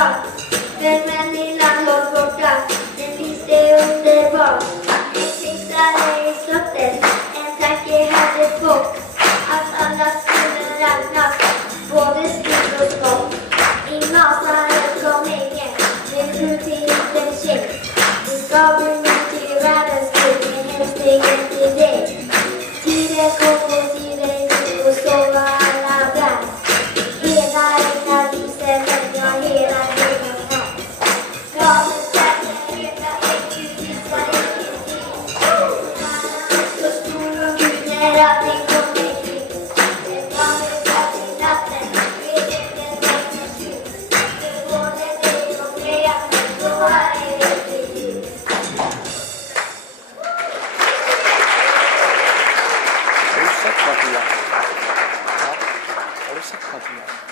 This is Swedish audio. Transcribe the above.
dag. Värmen i land långt borta, den finns det underbart. En kristare i slottet, en tanke hade fått att alla skulle räknas, både stor och smått. I Nasaret kom ängeln, med fru till liten tjej. Du ska bli ut till världens slut, med hälsningen till dig. Tiden kom och tiden gick och så var alla bland. Hela äkta lysen, men jag hela tiden här. Graven ställer hela äckutvisar ingenting. Mannen är så stor och Gud när allting kommer kring. Den graven satt i natten, vet inte vad som slut. För både dig och Freja, så här är det till jul. Har du sett Mattias? Ja, har du sett Mattias?